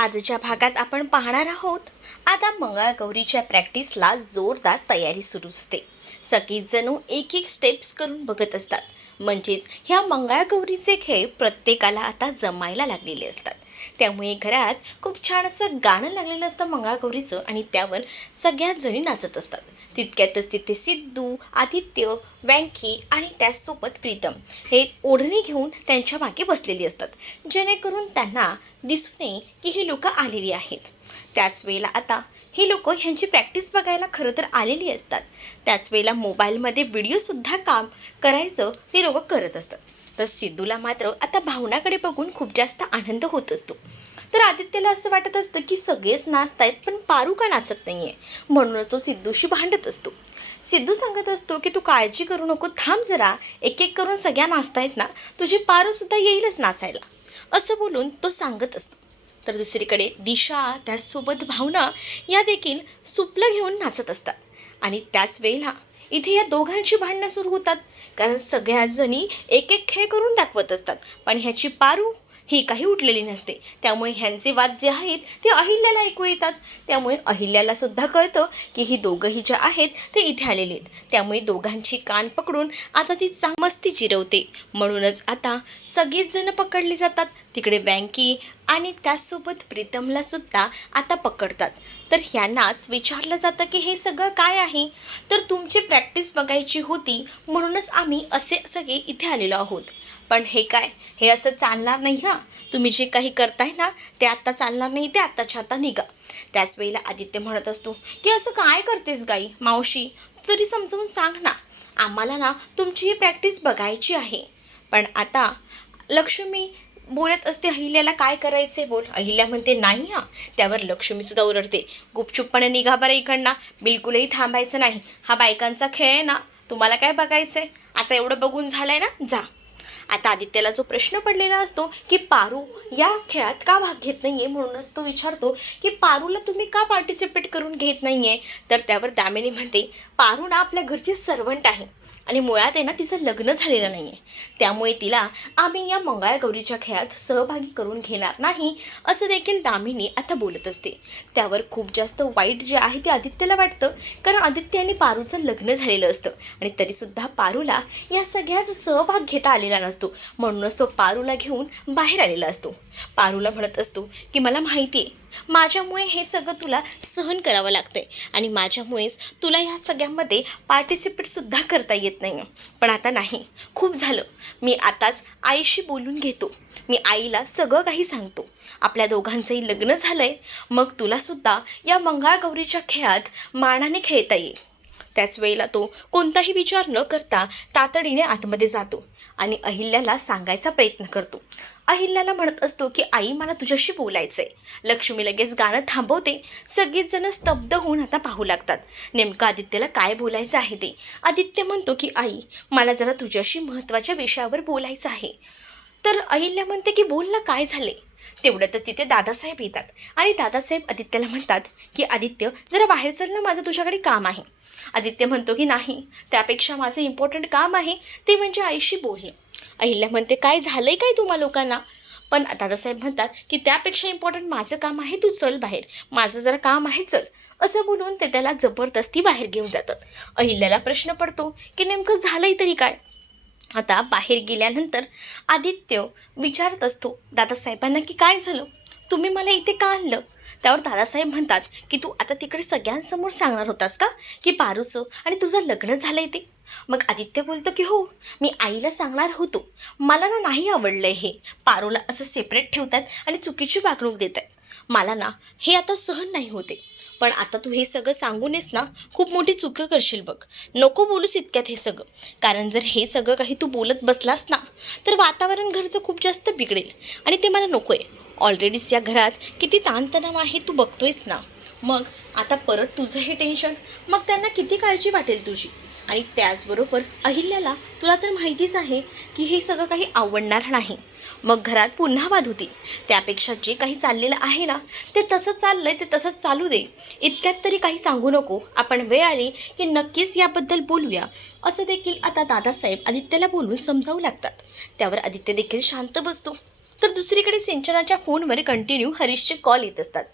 आजच्या भागात आपण पाहणार आहोत. आता मंगळागौरीच्या प्रॅक्टिसला जोरदार तयारी सुरू असते. सगळीच जणू एक एक स्टेप्स करून बघत असतात. म्हणजेच ह्या मंगळागौरीचे खेळ प्रत्येकाला आता जमायला लागलेले असतात. त्यामुळे घरात खूप छान असं गाणं लागलेलं असतं मंगळागौरीचं आणि त्यावर सगळ्याच जणी नाचत असतात. तितक्यातच तिथे सिद्धू, आदित्य, वँकी आणि त्याचसोबत प्रीतम हे ओढणी घेऊन त्यांच्या मागे बसलेली असतात, जेणेकरून त्यांना दिसू नये की ही लोकं आलेली आहेत. त्याच वेळेला आता ही लोकं ह्यांची प्रॅक्टिस बघायला खरं तर आलेली असतात. त्याच वेळेला मोबाईलमध्ये व्हिडिओसुद्धा काम करायचं ते लोकं करत असतात. तर सिद्धूला मात्र आता भावनाकडे बघून खूप जास्त आनंद होत असतो. तर आदित्यला असं वाटत असतं की सगळेच नाचत आहेत पण पारू का नाचत नाही आहे, म्हणूनच तो सिद्धूशी भांडत असतो. सिद्धू सांगत असतो की तू काळजी करू नको, थांब जरा, एक एक करून सगळ्या नाचतायत ना, तुझी पारूसुद्धा येईलच नाचायला, असं बोलून तो सांगत असतो. तर दुसरीकडे दिशा त्याचसोबत भावना या देखील सुपलं घेऊन नाचत असतात. आणि त्याच वेळेला इथे या दोघांची भांडणं सुरू होतात, कारण सगळ्याच जणी एक एक खेळ करून दाखवत असतात, पण ह्याची पारू ही काही उठलेली नसते. त्यामुळे ह्यांचे वाद जे आहेत ते अहिल्याला ऐकू येतात. त्यामुळे अहिल्याला सुद्धा कळतं की ही दोघंही जे आहेत ते इथे आलेले आहेत. त्यामुळे दोघांची कान पकडून आता ती मस्ती जिरवते. म्हणूनच आता सगळेच जण पकडले जातात. तिकडे वँकी आणि त्याचसोबत प्रीतमला सुद्धा आता पकडतात. तर ह्यांनाच विचारलं जातं की हे सगळं काय आहे. तर तुमची प्रॅक्टिस बघायची होती म्हणूनच आम्ही असे सगळे इथे आलेलो आहोत. पण हे काय, हे असं चालणार नाही हां. तुम्ही जे काही करताय ना ते आत्ता चालणार नाही, ते आत्ताच्या आता निघा. त्याच वेळेला आदित्य म्हणत असतो की असं काय करतेस गाई मावशी, तरी समजावून सांग ना, आम्हाला ना तुमची ही प्रॅक्टिस बघायची आहे. पण आता लक्ष्मी बोलत असते अहिल्याला काय करायचे बोल. अहिल्या म्हणते नाही हां. त्यावर लक्ष्मीसुद्धा ओरडते, गुपचूपपणे निघा बरं इकडनं, बिलकुलही थांबायचं नाही. हा बायकांचा खेळ आहे ना, तुम्हाला काय बघायचं आहे, आता एवढं बघून झालं आहे ना, जा. आता आदित्यला जो प्रश्न पडलेला असतो की पारू या खेळात का भाग घेत नाही आहे, म्हणूनच तो विचारतो की पारूला तुम्ही का पार्टिसिपेट करून घेत नाही आहे. तर त्यावर दामिनी म्हणते, पारू ना आपल्या घरची सर्वंट आहे आणि मुळात आहे ना तिचं लग्न झालेलं नाही आहे, त्यामुळे तिला आम्ही या मंगळागौरीच्या खेळात सहभागी करून घेणार नाही, असं देखील दामिनी आता बोलत असते. त्यावर खूप जास्त वाईट जे आहे ते आदित्यला वाटतं, कारण आदित्य आणि पारूचं लग्न झालेलं असतं आणि तरीसुद्धा पारूला या सगळ्यात सहभाग घेता आलेला नसतो. म्हणूनच तो पारूला घेऊन बाहेर आलेला असतो. पारूला म्हणत असतो की मला माहिती आहे माझ्यामुळे हे सगळं तुला सहन करावं लागतंय आणि माझ्यामुळेच तुला ह्या सगळ्यामध्ये पार्टिसिपेटसुद्धा करता येत नाही. पण आता नाही, खूप झालं, मी आताच आईशी बोलून घेतो. मी आईला सगळं काही सांगतो. आपल्या दोघांचंही लग्न झालं आहे, मग तुलासुद्धा या मंगळागौरीच्या खेळात मानाने खेळता येईल. त्याच वेळेला तो कोणताही विचार न करता तातडीने आतमध्ये जातो आणि अहिल्याला सांगायचा प्रयत्न करतो. अहिल्याला म्हणत असतो की आई मला तुझ्याशी बोलायचं आहे. लक्ष्मी लगेच गाणं थांबवते. सगळीच जण स्तब्ध होऊन आता पाहू लागतात नेमकं आदित्यला काय बोलायचं आहे ते. आदित्य म्हणतो की आई मला जरा तुझ्याशी महत्त्वाच्या विषयावर बोलायचं आहे. तर अहिल्या म्हणते की बोल ना, काय झाले. तेवढ्यातच तिथे दादासाहेब येतात आणि दादासाहेब आदित्यला म्हणतात की आदित्य जरा बाहेर चल ना, माझं तुझ्याकडे काम आहे. आदित्य म्हणतो की नाही, त्यापेक्षा माझं इम्पॉर्टंट काम आहे ते म्हणजे आईशी बोलणे. अहिल्या म्हणते काय झालंय काय तुम्हा लोकांना. पण दादासाहेब म्हणतात की त्यापेक्षा इम्पॉर्टंट माझं काम आहे, तू चल बाहेर, माझं जरा काम आहे, चल, असं बोलून ते त्याला जबरदस्ती बाहेर घेऊन जातात. अहिल्याला प्रश्न पडतो की नेमकं झालंय तरी काय. आता बाहेर गेल्यानंतर आदित्य विचारत असतो दादासाहेबांना की काय झालं, तुम्ही मला इथे का आणलं. त्यावर दादासाहेब म्हणतात की तू आता तिकडे सगळ्यांसमोर सांगणार होतास का की पारूचं आणि तुझं लग्न झालं आहे ते. मग आदित्य बोलतो की हो, मी आईला सांगणार होतो, मला ना नाही आवडलं आहे हे, पारूला असं सेपरेट ठेवतात आणि चुकीची वागणूक देत आहेत, मला ना हे आता सहन नाही होते. पण आता तू हे सगळं सांगूनच ना खूप मोठी चुकी करशील बघ, नको बोलूस इतक्यात हे सगळं, कारण जर हे सगळं काही तू बोलत बसलास ना तर वातावरण घरचं खूप जास्त बिघडेल आणि ते मला नको आहे. ऑलरेडीच या घरात किती ताणतणाव आहे तू बघतोयस ना, मग आता परत तुझं हे टेन्शन, मग त्यांना किती काळजी वाटेल तुझी. आणि त्याचबरोबर अहिल्याला तुला तर माहितीच आहे की हे सगळं काही आवडणार नाही, मग घरात पुन्हा वाद होती. त्यापेक्षा जे काही चाललेलं आहे ना ते तसं चाललंय ते तसंच चालू दे, इतक्यात तरी काही सांगू नको, आपण वेळ आली की नक्कीच याबद्दल बोलूया, असं देखील आता दादासाहेब आदित्यला बोलून समजावू लागतात. त्यावर आदित्य देखील शांत बसतो. तर दुसरीकडे सिंचनाच्या फोनवर कंटिन्यू हरीशचे कॉल येत असतात.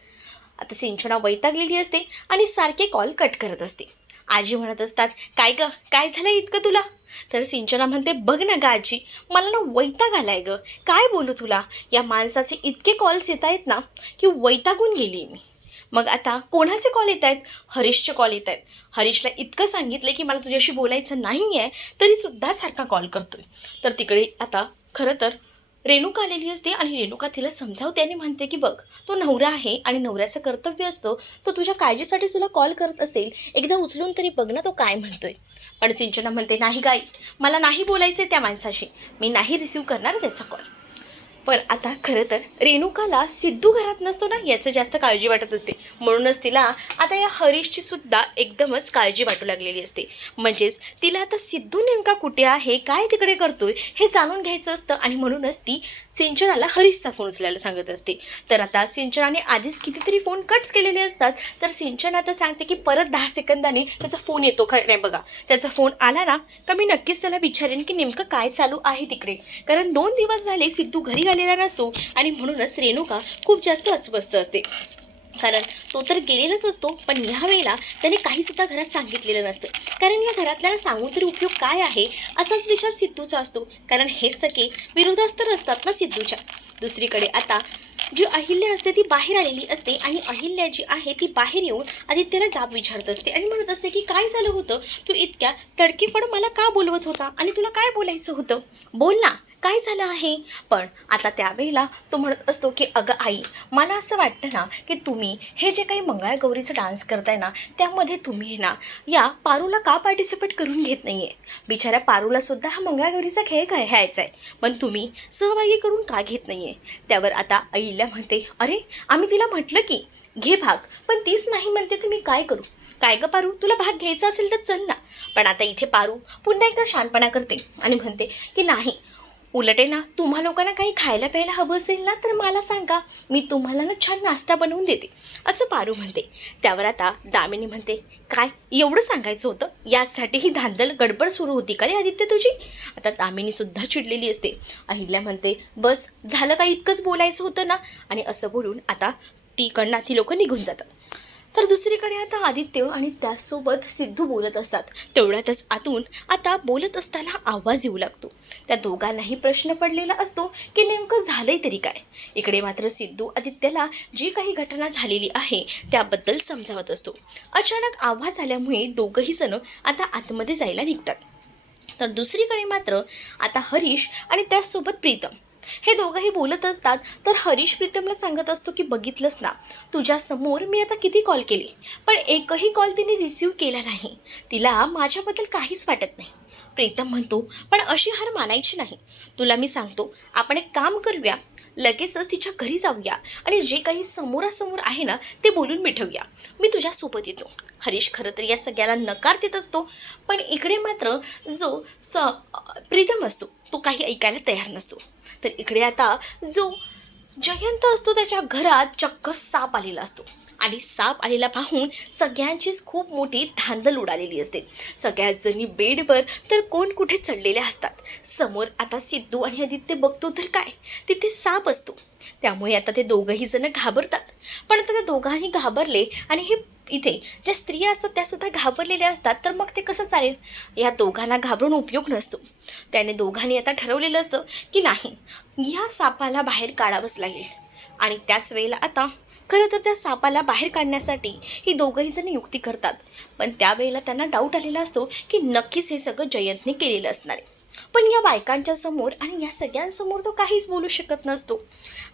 आता सिंचना वैतागलेली असते आणि सारखे कॉल कट करत असते. आजी म्हणत असतात, काय गं, काय झालं इतकं तुला? तर सिंचना म्हणते, बघ ना गं आजी, मला ना वैताग आलाय गं, काय बोलू तुला, या माणसाचे इतके कॉल्स येत आहेत ना की वैतागून गेली मी. मग आता कोणाचे कॉल येत आहेत? हरीशचे कॉल येत आहेत. हरीशला इतकं सांगितलं की मला तुझ्याशी बोलायचं नाही आहे, तरीसुद्धा सारखा कॉल करतोय. तर तिकडे आता खरं तर रेणुका आलेली असते आणि रेणुका तिला समजावते आणि म्हणते की बघ, तो नवरा आहे आणि नवऱ्याचं कर्तव्य असतं, तो तुझ्या काळजीसाठी तुला कॉल करत असेल, एकदा उचलून तरी बघ ना तो काय म्हणतोय. पण सिंचना म्हणते, नाही गाई, मला नाही बोलायचं आहे त्या माणसाशी, मी नाही रिसीव्ह करणार त्याचा कॉल. पण आता खरं तर रेणुकाला सिद्धू घरात नसतो ना याचं जास्त काळजी वाटत असते. म्हणूनच तिला आता या हरीशची सुद्धा एकदमच काळजी वाटू लागलेली असते. म्हणजेच तिला आता सिद्धू नेमका कुठे आहे, काय तिकडे करतोय हे जाणून घ्यायचं असतं आणि म्हणूनच ती सिंचनाला हरीशचा फोन उचलायला सांगत असते. तर आता सिंचनाने आधीच कितीतरी फोन कट्स केलेले असतात. तर सिंचना आता सांगते की परत 10 सेकंदाने त्याचा फोन येतो का नाही बघा. त्याचा फोन आला ना का मी नक्कीच त्याला विचारेन की नेमकं काय चालू आहे तिकडे. कारण 2 दिवस झाले सिद्धू घरी आलेला नसतो आणि म्हणूनच रेणुका खूप जास्त अस्वस्थ असते. कारण तो तर गेलेलाच असतो, पण ह्या वेळेला त्याने काहीसुद्धा घरात सांगितलेलं नसतं. कारण या घरातल्याला सांगून तरी उपयोग काय आहे असाच विचार सिद्धूचा असतो. कारण हे सगळे विरोधास्तर असतात ना सिद्धूच्या. दुसरीकडे आता जी अहिल्या असते ती बाहेर आलेली असते आणि अहिल्या जी आहे ती बाहेर येऊन आदित्यला जाब विचारत असते आणि म्हणत असते की काय झालं होतं, तू इतक्या तडकीफड मला का बोलवत होता आणि तुला काय बोलायचं होतं, बोल ना, काय झालं आहे. पण आता त्यावेळेला तो म्हणत असतो की अगं आई, मला असं वाटतं ना की तुम्ही हे जे काही मंगळागौरीचं डान्स करताय ना त्यामध्ये तुम्ही ना या पारूला का पार्टिसिपेट करून घेत नाही आहे. बिचाऱ्या पारूलासुद्धा हा मंगळागौरीचा खेळ खेळायचा आहे, पण तुम्ही सहभागी करून का घेत नाही आहे. त्यावर आता अहिल्या म्हणते, अरे आम्ही तिला म्हटलं की घे भाग, पण तीच नाही म्हणते तर मी काय करू. काय गं पारू, तुला भाग घ्यायचा असेल तर चल ना. पण आता इथे पारू पुन्हा एकदा शहाणपणा करते आणि म्हणते की नाही, उलट आहे ना, तुम्हा लोकांना काही खायला प्यायला हवं असेल ना तर मला सांगा, मी तुम्हाला ना छान नाश्ता बनवून देते, असं पारू म्हणते. त्यावर आता दामिनी म्हणते, काय एवढं सांगायचं होतं, यासाठी ही धांदल गडबड सुरू होती का रे आदित्य तुझी. आता दामिनीसुद्धा चिडलेली असते. अहिल्या म्हणते, बस झालं का, इतकंच बोलायचं होतं ना. आणि असं बोलून आता ती लोक निघून जातात. तर दुसरीकडे आता आदित्य आणि त्याचसोबत सिद्धू बोलत असतात. तेवढ्यातच आतून आता बोलत असताना आवाज येऊ लागतो. त्या दोघांनाही प्रश्न पडलेला असतो की नेमकं झालंय तरी काय. इकडे मात्र सिद्धू आदित्यला जी काही घटना झालेली आहे त्याबद्दल समजावत असतो. अचानक आवाज आल्यामुळे दोघंही जण आता आतमध्ये जायला निघतात. तर दुसरीकडे मात्र आता हरीश आणि त्याचसोबत प्रीतम हे दोघंही बोलत असतात. तर हरीश प्रीतमला सांगत असतो की बघितलंस ना, तुझ्यासमोर मी आता किती कॉल केले, पण एकही कॉल तिने रिसीव्ह केला नाही. तिला माझ्याबद्दल काहीच वाटत नाही. प्रीतम म्हणतो, पण अशी हार मानायची नाही. तुला मी सांगतो, आपण एक काम करूया, लगेचच तिच्या घरी जाऊया आणि जे काही समोरासमोर आहे ना ते बोलून मिटवूया. मी तुझ्यासोबत येतो. हरीश खरं तर या सगळ्याला नकार देत असतो, पण इकडे मात्र जो प्रीतम असतो तो काही ऐकायला तयार नसतो. तर इकडे आता जो जयंत असतो त्याच्या घरात चक्क साप आलेला असतो आणि साप आलेला पाहून सगळ्यांचीच खूप मोठी धांदल उडालेली असते. सगळ्यात जणी बेडवर तर कोण कुठे चढलेल्या असतात. समोर आता सिद्धू आणि आदित्य बघतो तर काय, तिथे साप असतो. त्यामुळे आता ते दोघंही जण घाबरतात. पण आता त्या दोघांनी घाबरले आणि हे इथे ज्या स्त्रिया असतात त्यासुद्धा घाबरलेल्या असतात. तर मग ते कसं चालेल, या दोघांना घाबरून उपयोग नसतो. त्याने दोघांनी आता ठरवलेलं असतं की नाही, या सापाला बाहेर काढावंच लागेल. आणि त्याच वेळेला आता खरं तर त्या सापाला बाहेर काढण्यासाठी ही दोघंही जण युक्ती करतात. पण त्यावेळेला त्यांना डाऊट आलेला असतो की नक्कीच हे सगळं जयंतने केलेलं असणार आहे. पण या बायकांच्या समोर आणि या सगळ्यांसमोर तो काहीच बोलू शकत नसतो.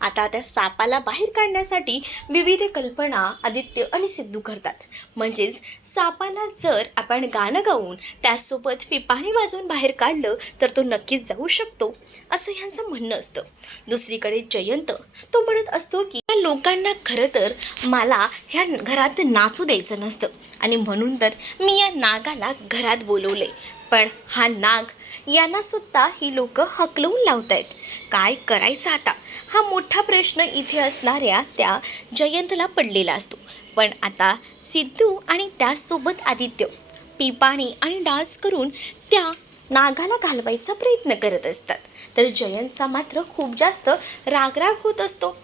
आता त्या सापाला बाहेर काढण्यासाठी विविध कल्पना आदित्य आणि सिद्धू करतात. म्हणजेच सापाला जर आपण गाणं गाऊन त्यासोबत पिपाणी वाजवून बाहेर काढलं तर तो नक्कीच जाऊ शकतो, असं ह्यांचं म्हणणं असतं. दुसरीकडे जयंत तो म्हणत असतो की या लोकांना खरं तर मला ह्या घरात नाचू द्यायचं नसतं आणि म्हणून तर मी या नागाला घरात बोलवले. पण हा नाग यांनासुद्धा ही लोक हकलवून लावत आहेत. काय करायचं आता, हा मोठा प्रश्न इथे असणाऱ्या त्या जयंतला पडलेला असतो. पण आता सिद्धू आणि त्याचसोबत आदित्य पिपाणी आणि डान्स करून त्या नागाला घालवायचा प्रयत्न करत असतात. तर जयंतचा मात्र खूप जास्त रागराग होत असतो.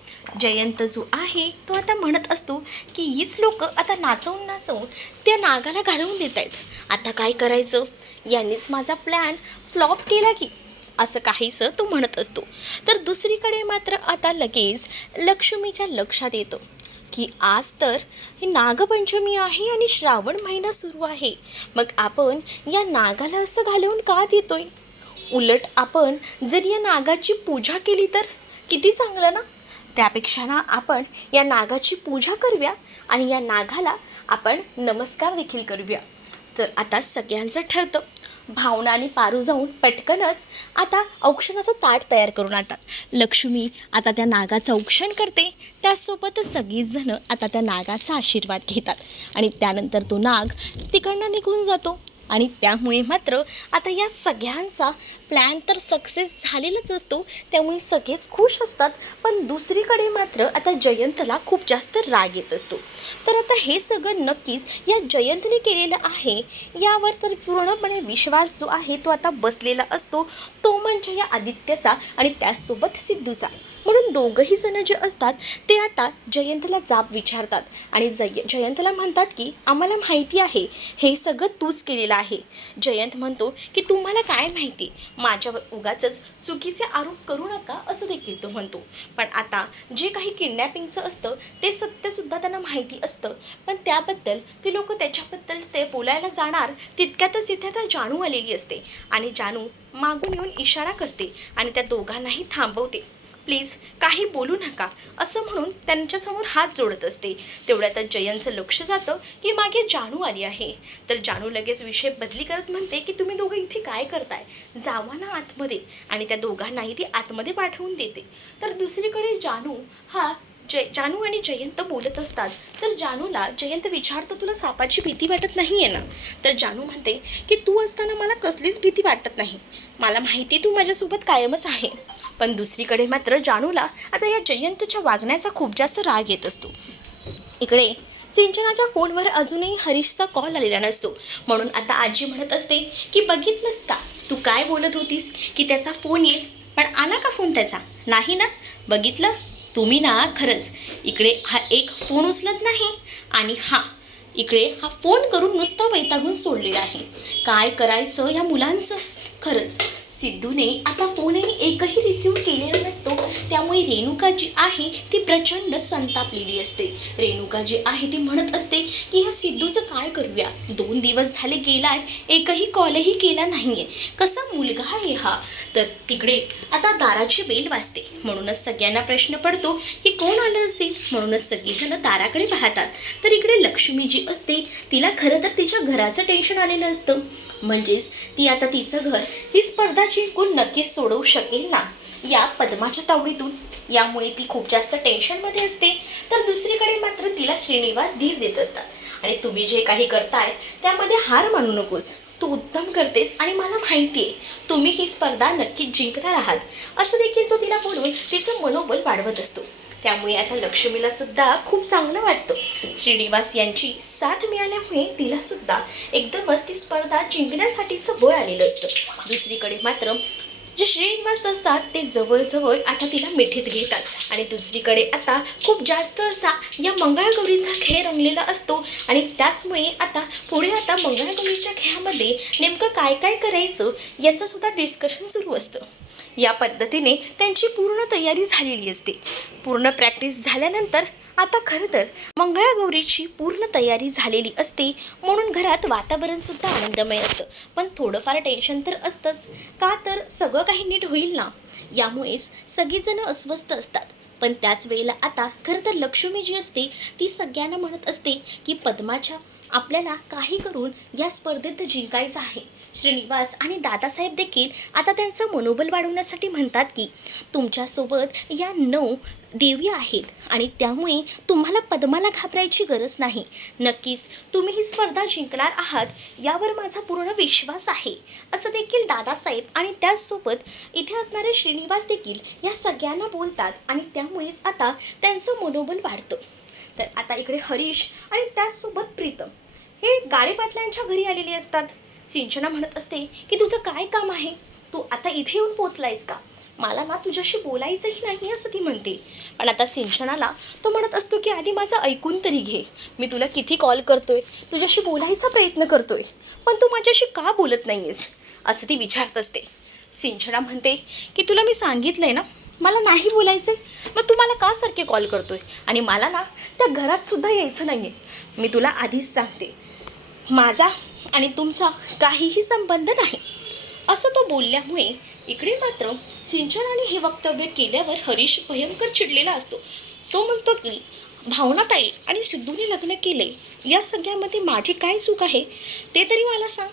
जयंत जो आहे तो आता म्हणत असतो की हीच लोक आता नाचवून नाचवून त्या नागाला घालवून देत आहेत. आता काय करायचं, यांनीच माझा प्लॅन फ्लॉप केला की, असं काहीसं तो म्हणत असतो. तर दुसरीकडे मात्र आता लगेच लक्ष्मीच्या लक्षात येतं की आज तर ही नागपंचमी आहे आणि श्रावण महिना सुरू आहे. मग आपण या नागाला असं घालवून का देतोय? उलट आपण जर या नागाची पूजा केली तर किती चांगलं ना. त्यापेक्षा ना आपण या नागाची पूजा करूया आणि या नागाला आपण नमस्कार देखील करूया. तर आता सगळ्यांचं ठरतं. भावना आणि पारू जाऊन पटकनच आता औक्षणाचं ताट तयार करून आणतात. लक्ष्मी आता त्या नागाचं औक्षण करते. त्यासोबतच सगळीच जणं आता त्या नागाचा आशीर्वाद घेतात आणि त्यानंतर तो नाग तिकडनं निघून जातो. आणि त्यामुळे मात्र आता या सगळ्यांचा प्लॅन तर सक्सेस झालेलाच असतो, त्यामुळे सगळेच खुश असतात. पण दुसरीकडे मात्र आता जयंतला खूप जास्त राग येत असतो. तर आता हे सगळं नक्कीच या जयंतने केलेलं आहे यावर तर पूर्णपणे विश्वास जो आहे तो आता बसलेला असतो, तो म्हणजे या आदित्यचा आणि त्याचसोबत सिद्धूचा. म्हणून दोघंही जण जे असतात ते आता जयंतला जाब विचारतात आणि जयंतला म्हणतात की आम्हाला माहिती आहे हे सगळं तूच केलेलं आहे. जयंत म्हणतो की तुम्हाला काय माहिती, माझ्यावर उगाचच चुकीचे आरोप करू नका असं देखील तो म्हणतो. पण आता जे काही किडनॅपिंगचं असतं ते सत्यसुद्धा त्यांना माहिती असतं, पण त्याबद्दल ते लोक त्याच्याबद्दल ते बोलायला जाणार तितक्यातच तिथे आता जानू आलेली असते आणि जानू मागून येऊन इशारा करते आणि त्या दोघांनाही थांबवते. प्लीज काही बोलू नका असं म्हणून त्यांच्यासमोर हात जोडत असते. तेवढ्यातच जयंतचं लक्ष जातं की मागे जानू आली आहे. तर जानू लगेच विषय बदली करत म्हणते की तुम्ही दोघं इथे काय करताय, जावा ना आतमध्ये, आणि त्या दोघांनाही ती आतमध्ये पाठवून देते. तर दुसरीकडे जानू आणि जयंत बोलत असतात. तर जानूला जयंत विचारतो तुला सापाची भीती वाटत नाही आहे ना. तर जानू म्हणते की तू असताना मला कसलीच भीती वाटत नाही, मला माहिती तू माझ्यासोबत कायमच आहे. पण दुसरीकडे मात्र जानूला आता या जयंतच्या वागण्याचा खूप जास्त राग येत असतो. इकडे सिंचनाच्या फोनवर अजूनही हरीशचा कॉल आलेला नसतो. म्हणून आता आजी म्हणत असते की बघितलंस का तू काय बोलत होतीस की त्याचा फोन येईल, पण आला का फोन त्याचा? नाही ना. बघितलं तुम्ही ना, खरंच इकडे हा एक फोन उचलत नाही आणि इकडे हा फोन करून नुसता वैतागून सोडलेला आहे. काय करायचं ह्या मुलांचं. खरंच सिद्धूने आता फोनही एकही रिसीव्ह केलेला नसतो. त्यामुळे रेणुका जी आहे ती प्रचंड संतापलेली असते. रेणुका जी आहे ती म्हणत असते की ह्या सिद्धूचं काय करूया, 2 दिवस झाले गेलाय, एकही कॉलही केला नाहीये, कसा मुलगा आहे हा. तर तिकडे आता दाराची बेल वाजते. म्हणूनच सगळ्यांना प्रश्न पडतो की कोण आलं असेल. म्हणूनच सगळीजण दाराकडे पाहतात. तर इकडे लक्ष्मी जी असते तिला खरं तर तिच्या घराचं टेन्शन आलेलं असतं. म्हणजेच ती आता तिचं घर ही स्पर्धा जिंकून नक्कीच सोडवू शकेल ना या पद्माच्या तावडीतून. यामुळे ती खूप जास्त टेन्शनमध्ये असते. तर दुसरीकडे मात्र तिला श्रीनिवास धीर देत असतात आणि तुम्ही जे काही करताय त्यामध्ये हार मानू नकोस, तू उत्तम करतेस आणि मला माहिती आहे तुम्ही ही स्पर्धा नक्कीच जिंकणार आहात, असं देखील तो तिला बोलून तिचं मनोबल वाढवत असतो. त्यामुळे आता लक्ष्मीला सुद्धा खूप चांगलं वाटतं. श्रीनिवास यांची साथ मिळाल्यामुळे तिला सुद्धा एकदमच ती स्पर्धा जिंकण्यासाठीचं बळ आलेलं असतं. दुसरीकडे मात्र जे श्रीनिवास असतात ते जवळजवळ आता तिला मिठीत घेतात आणि दुसरीकडे आता खूप जास्त असा या मंगळागौरीचा खेळ रंगलेला असतो. आणि त्याचमुळे आता पुढे आता मंगळागौरीच्या खेळामध्ये नेमकं काय काय करायचं याचं सुद्धा डिस्कशन सुरू असतं. या पद्धतीने त्यांची पूर्ण तयारी झालेली असते. पूर्ण प्रॅक्टिस झाल्यानंतर आता खरं तर मंगळागौरीची पूर्ण तयारी झालेली असते. म्हणून घरात वातावरणसुद्धा आनंदमय असतं. पण थोडंफार टेन्शन तर असतंच, का तर सगळं काही नीट होईल ना, यामुळेच सगळीजणं अस्वस्थ असतात. पण त्याच वेळेला आता खरं तर लक्ष्मी जी असते ती सगळ्यांना म्हणत असते की पद्माच्या आपल्याला काही करून या स्पर्धेत जिंकायचं आहे. श्रीनिवास आणि दादासाहेब देखील आता त्यांचं मनोबल वाढवण्यासाठी म्हणतात की तुमच्यासोबत या 9 देवी आहेत आणि त्यामुळे तुम्हाला पद्माला घाबरायची गरज नाही. नक्कीच तुम्ही ही स्पर्धा जिंकणार आहात यावर माझा पूर्ण विश्वास आहे, असं देखील दादासाहेब आणि त्याचसोबत इथे असणारे श्रीनिवास देखील या सगळ्यांना बोलतात आणि त्यामुळेच आता त्यांचं मनोबल वाढतं. तर आता इकडे हरीश आणि त्याचसोबत प्रीतम हे गाडे पाटलांच्या घरी आलेले असतात. सिंचना म्हणत असते की तुझं काय काम आहे, तू आता इथे येऊन पोचलायस का? मला ना तुझ्याशी बोलायचंही नाही असं ती म्हणते. पण आता सिंचनाला तो म्हणत असतो की आधी माझं ऐकून तरी घे, मी तुला किती कॉल करतोय, तुझ्याशी बोलायचा प्रयत्न करतोय, पण तू माझ्याशी का बोलत नाही आहेस असं ती विचारत असते. सिंचना म्हणते की तुला मी सांगितलंय ना मला नाही बोलायचं, मग तू मला का सारखे कॉल करतोय, आणि मला ना त्या घरात सुद्धा यायचं नाही आहे. मी तुला आधीच सांगते, माझा आणि तुमचा काहीही संबंध नाही असं तो बोलल्यामुळे इकडे मात्र सिंचनाने हे वक्तव्य केल्यावर हरीश भयंकर चिडलेला असतो. तो म्हणतो की भावनाताई आणि सिद्धूने लग्न केले, या सगळ्यामध्ये माझी काय चूक आहे ते तरी मला सांग.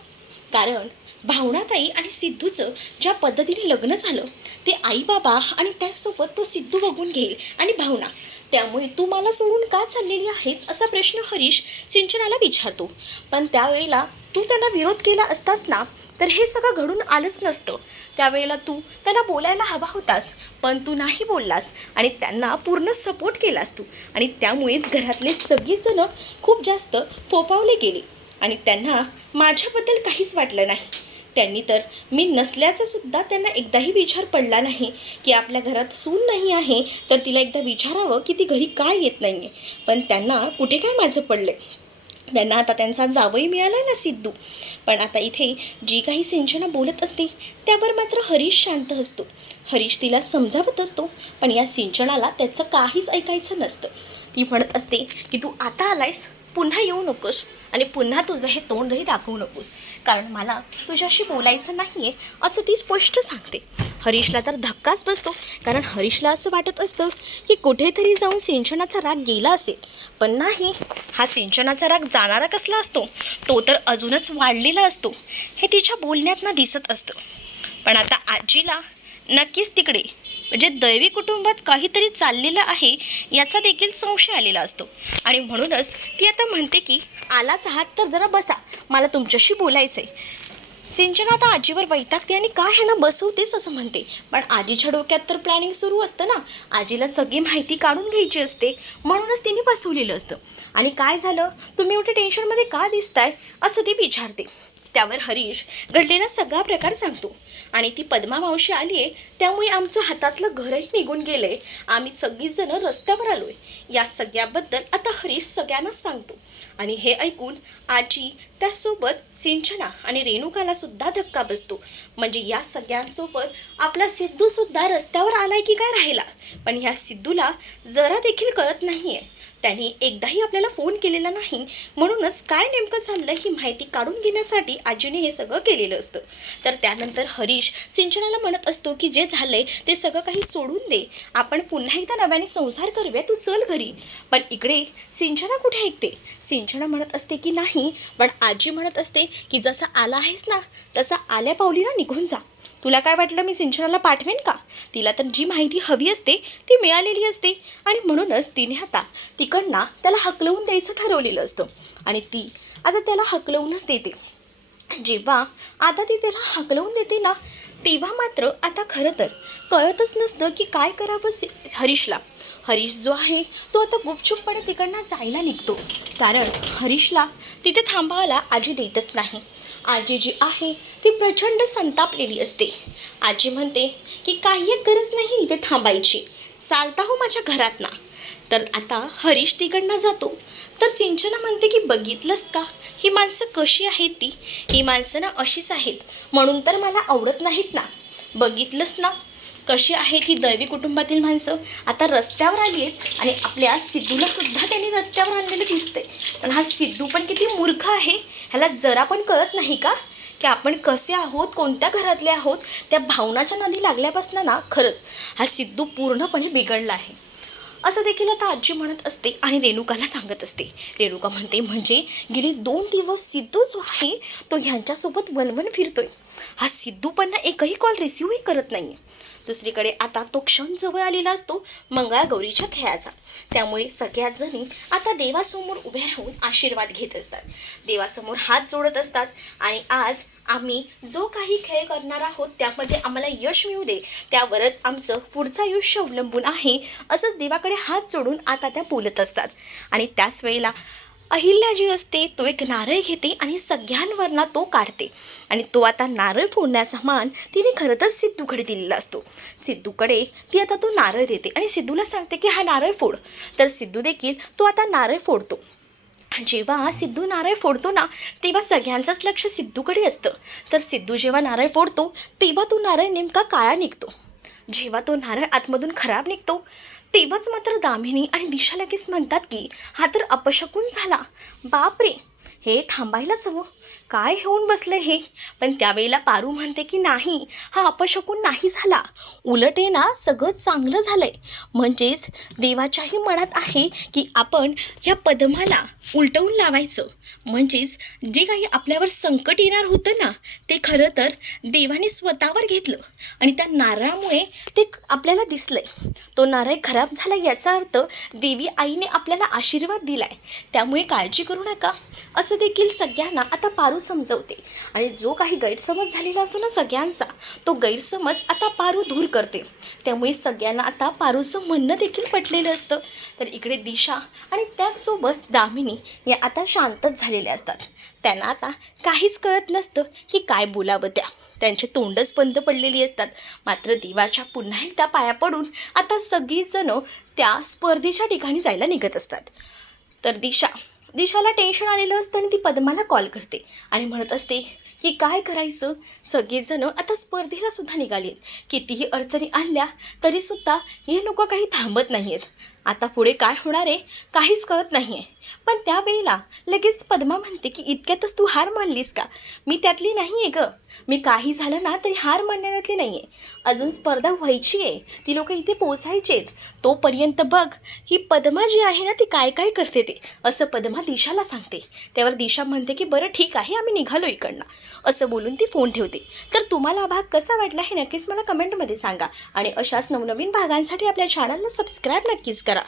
कारण भावनाताई आणि सिद्धूचं ज्या पद्धतीने लग्न झालं ते आई बाबा आणि त्याचसोबत तो सिद्धू बघून घेईल आणि भावना, त्यामुळे तू मला सोडून का चाललेली आहेस असा प्रश्न हरीश सिंचनाला विचारतो. पण त्यावेळेला तू त्यांना विरोध केला असतास ना तर हे सगळं घडून आलंच नसतं. त्यावेळेला तू त्यांना बोलायला हवा होतास, पण तू नाही बोललास आणि त्यांना पूर्ण सपोर्ट केलास तू, आणि त्यामुळेच घरातले सगळेजण खूप जास्त फोफावले गेले आणि त्यांना माझ्याबद्दल काहीच वाटलं नाही. त्यांनी तर मी नसल्याचा सुद्धा त्यांना एकदाही विचार पडला नाही की आपल्या घरात सून नाही आहे तर तिला एकदा विचारावं की ती घरी काय येत नाही आहे. पण त्यांना कुठे काय माझं पडलं आहे, त्यांना आता त्यांचा जावई मिळाला ना सिद्धू. पण आता इथे जी काही सिंचना बोलत असते त्यावर मात्र हरीश शांत असतो. हरीश तिला समजावत असतो, पण या सिंचनाला त्याचं काहीच ऐकायचं नसतं. ती म्हणत असते की तू आता आलायस, पुन्हा येऊ नकोस आणि पुन्हा तुझं हे तोंडही दाखवू नकोस, कारण मला तुझ्याशी बोलायचं नाही आहे असं ती स्पष्ट सांगते. हरीशला तर धक्काच बसतो, कारण हरीशला असं वाटत असतं की कुठेतरी जाऊन सिंचनाचा राग गेला असेल, पण नाही, हा सिंचनाचा राग जाणारा कसला असतो, तो तर अजूनच वाढलेला असतो, हे तिच्या बोलण्यातनं दिसत असतं. पण आता आजीला नक्कीच तिकडे म्हणजे दैवी कुटुंबात काहीतरी चाललेलं आहे याचा देखील संशय आलेला असतो, आणि म्हणूनच ती आता म्हणते की आलाच आहात तर जरा बसा, मला तुमच्याशी बोलायचं आहे. सिंचना आता आजीवर वैतागते आणि का ह्यांना बसवतेस असं म्हणते. पण आजीच्या डोक्यात तर प्लॅनिंग सुरू असतं ना, आजीला सगळी माहिती काढून घ्यायची असते, म्हणूनच तिने बसवलेलं असतं. आणि काय झालं, तुम्ही एवढे टेन्शनमध्ये का दिसताय असं ती विचारते. त्यावर हरीश घडलेला सगळा प्रकार सांगतो. आणि ती पद्मा मावशी आली आहे त्यामुळे आमचं हातातलं घरही निघून गेलं आहे, आम्ही सगळीजणं रस्त्यावर आलो आहे, या सगळ्याबद्दल आता हरीश सगळ्यांनाच सांगतो. आणि हे ऐकून आजी त्यासोबत सिंचना आणि रेणुकाला सुद्धा धक्का बसतो. म्हणजे या सगळ्यांसोबत आपला सिद्धूसुद्धा रस्त्यावर आलाय की काय राहिला. पण ह्या सिद्धूला जरा देखील कळत नाही आहे, त्यांनी एकदाही आपल्याला फोन केलेला नाही, म्हणूनच काय नेमकं चाललं ही माहिती काढून घेण्यासाठी आजीने हे सगळं केलेलं असतं. तर त्यानंतर हरीश सिंचनाला म्हणत असतो की जे झालंय ते सगळं काही सोडून दे, आपण पुन्हा एकदा नव्याने संसार करूया, तू चल घरी. पण इकडे सिंचना कुठे ऐकते, सिंचना म्हणत असते की नाही, पण आजी म्हणत असते की जसा आला आहेस ना तसा आल्या पावलीला निघून जा. तुला काय वाटलं मी सिंचनाला पाठवेन का, तिला तर जी माहिती हवी असते ती मिळालेली असते, आणि म्हणूनच तिने आता तिकडनं त्याला हकलवून द्यायचं ठरवलेलं असतं. आणि ती आता त्याला हकलवूनच देते. जेव्हा आता ती त्याला हकलवून देते ना तेव्हा मात्र आता खरं तर कळतच नसतं की काय करावं हरीशला. हरीश जो आहे तो आता गुपचूपपणे तिकडनं जायला निघतो, कारण हरीशला तिथे थांबायला आजी देतच नाही. आजी जी आहे ती प्रचंड संतापलेली असते. आजी म्हणते की काही एक गरज नाही इथे थांबायची, चालता हो माझ्या घरात ना. तर आता हरीश तिकडनं जातो. तर सिंचना म्हणते की बघितलंस का ही माणसं कशी आहेत, ही माणसं ना अशीच आहेत म्हणून तर मला आवडत नाहीत ना. बघितलंस ना कशी आहेत ही दैवी कुटुंबातील माणसं, आता रस्त्यावर आली आहेत आणि आपल्या सिद्धूला सुद्धा त्यांनी रस्त्यावर आणलेलं दिसतंय. पण हा सिद्धू पण किती मूर्ख आहे, ह्याला जरा पण कळत नाही का की आपण कसे आहोत, कोणत्या घरातले आहोत. त्या भावनाच्या नादी लागल्यापासून ना खरंच हा सिद्धू पूर्णपणे बिघडला आहे असं देखील आता आजी म्हणत असते आणि रेणुकाला सांगत असते. रेणुका म्हणते म्हणजे गेले 2 दिवस सिद्धू जो आहे तो ह्यांच्यासोबत वनवन फिरतोय, हा सिद्धू पण ना एकही कॉल रिसिव्हही करत नाही आहे. दुसरीकडे आता तो क्षण जवळ आलेला असतो मंगळागौरीच्या खेळाचा, त्यामुळे सगळ्याच जणी आता देवासमोर उभ्या राहून आशीर्वाद घेत असतात, देवासमोर हात जोडत असतात. आणि आज आम्ही जो काही खेळ करणार आहोत त्यामध्ये आम्हाला यश मिळू दे, त्यावरच आमचं पुढचं आयुष्य अवलंबून आहे असंच देवाकडे हात जोडून आता त्या बोलत असतात. आणि त्याच वेळेला अहिल्या जी असते तो एक नारळ घेते आणि सगळ्यांवरना तो काढते आणि तो आता नारळ फोडण्याचा मान तिने खरं तर सिद्धूकडे दिलेला असतो. सिद्धूकडे ती आता तो नारळ देते आणि सिद्धूला सांगते की हा नारळ फोड. तर सिद्धू देखील तो आता नारळ फोडतो. जेव्हा सिद्धू नारळ फोडतो ना तेव्हा सगळ्यांचंच लक्ष सिद्धूकडे असतं. तर सिद्धू जेव्हा नारळ फोडतो तेव्हा तो नारळ नेमका काळा निघतो. जेव्हा तो नारळ आतमधून खराब निघतो तेव्हाच मात्र दामिनी आणि दिशा लगेच म्हणतात की हा तर अपशकुन झाला. बापरे, हे थांबायलाच हवं. काय होऊन बसलं हे. पण त्यावेळेला पारू म्हणते की नाही, हा अपशकुन नाही झाला, उलट आहे ना सगळं चांगलं झालंय. म्हणजेच देवाच्याही मनात आहे की आपण ह्या पद्माला उलटवून लावायचं. म्हणजेच जे काही आपल्यावर संकट येणार होतं ना ते खरं तर देवाने स्वतःवर घेतलं आणि त्या नारळामुळे ते आपल्याला दिसलंय. तो नारळ खराब झाला याचा अर्थ देवी आईने आपल्याला आशीर्वाद दिलाय, त्यामुळे काळजी करू नका असं देखील सगळ्यांना आता पारू समजवते. आणि जो काही गैरसमज झालेला असतो ना सगळ्यांचा, तो गैरसमज आता पारू दूर करते. त्यामुळे सगळ्यांना आता पारूचं म्हणणं देखील पटलेलं असतं. तर इकडे दिशा आणि त्याचसोबत दामिनी या आता शांतच झालेल्या असतात. त्यांना आता काहीच कळत नसतं की काय बोलावं त्या. त्यांचे तोंडच बंद पडलेली असतात. मात्र देवाच्या पुन्हा एकदा पाया पडून आता सगळीजणं त्या स्पर्धेच्या ठिकाणी जायला निघत असतात. तर दिशाला टेन्शन आलेलं असतं आणि ती पद्माला कॉल करते आणि म्हणत असते की काय करायचं. सगळेजणं आता स्पर्धेला सुद्धा निघाली आहेत. कितीही अडचणी आणल्या तरीसुद्धा हे लोक काही थांबत नाही आहेत. आता पुढे काय होणार आहे काहीच कळत नाही आहे. पण त्यावेळेला लगेच पद्मा म्हणते की इतक्यातच तू हार मानलीस का. मी त्यातली नाही आहे गं. मी काही झालं ना तरी हार मानण्यातली नाही आहे. अजून स्पर्धा व्हायची आहे, ती लोक इथे पोचायची आहेत. तोपर्यंत बघ ही पद्मा जी आहे ना ती काय काय करते ते, असं पद्मा दिशाला सांगते. त्यावर दिशा म्हणते की बरं ठीक आहे, आम्ही निघालो इकडनं, असं बोलून ती फोन ठेवते. तर तुम्हाला हा भाग कसा वाटला हे नक्कीच मला कमेंटमध्ये सांगा आणि अशाच नवनवीन भागांसाठी आपल्या चॅनलला सबस्क्राईब नक्कीच करा.